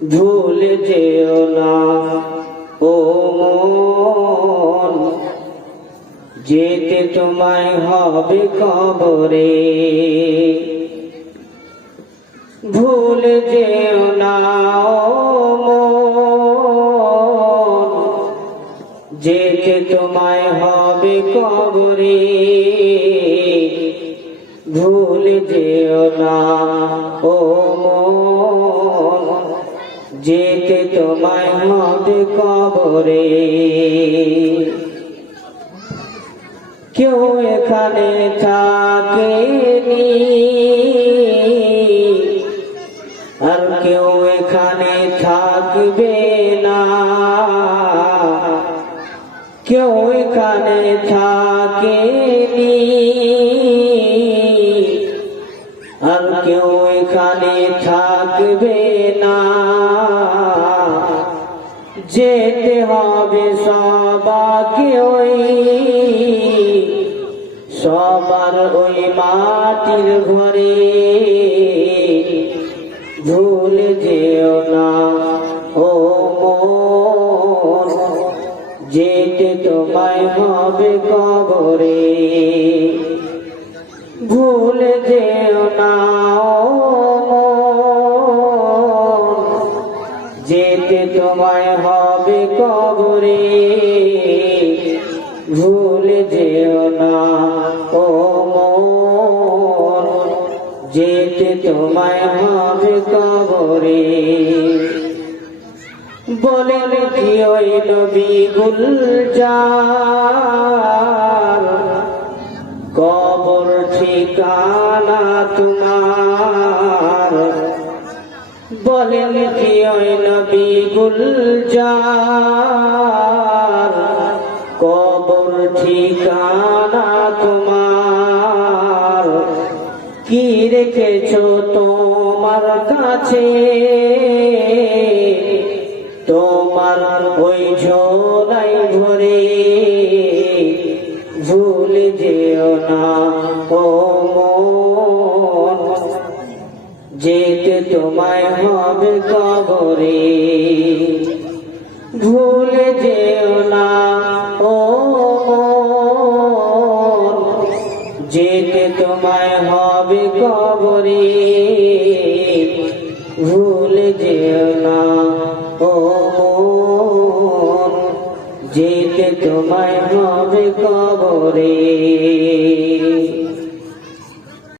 ভুলে যেও না ও মন, যেতে তোমায় হবে কবরে। ভুলে যেও না ও মন, যেতে তোমায় হবে কবরে। ভুলে যেও না ও মন, যেতে তোমায় হবে কবরে। কেউ এখানে থাকেনি, আর কেউ এখানে থাকবে না। কেউ এখানে থাকেনি, আর কেউ এখানে থাকবে না। যেতে হবে সবাইকে ওই, সবার ওই মাটির ঘরে। ভুলে যেও না ও মন, যেতে তোমায় হবে কবরে। ভুলে যেও না ও মন, যেতে তোমায় হবে কবরে। ভুলে যেও না ও মন, যেতে তোমায় হবে কবরে। বলেন কি ওই নবী গুলজার, কবর ঠিকানা তোমার। বলেন কি ওই নবী গুলজার, কবর ঠিকানা তোমার। কি রেখেছো তোমার কাছে, তোমার ওই ঝোলাই ভরে। ভুলে যেও না ও মন, যেতে তোমায় হবে কবরে। ভুলে যেও না ও মন, যেতে তোমায় হবে কবরে। ভুলে যেও না ও মন, যেতে তোমায় হবে কবরে।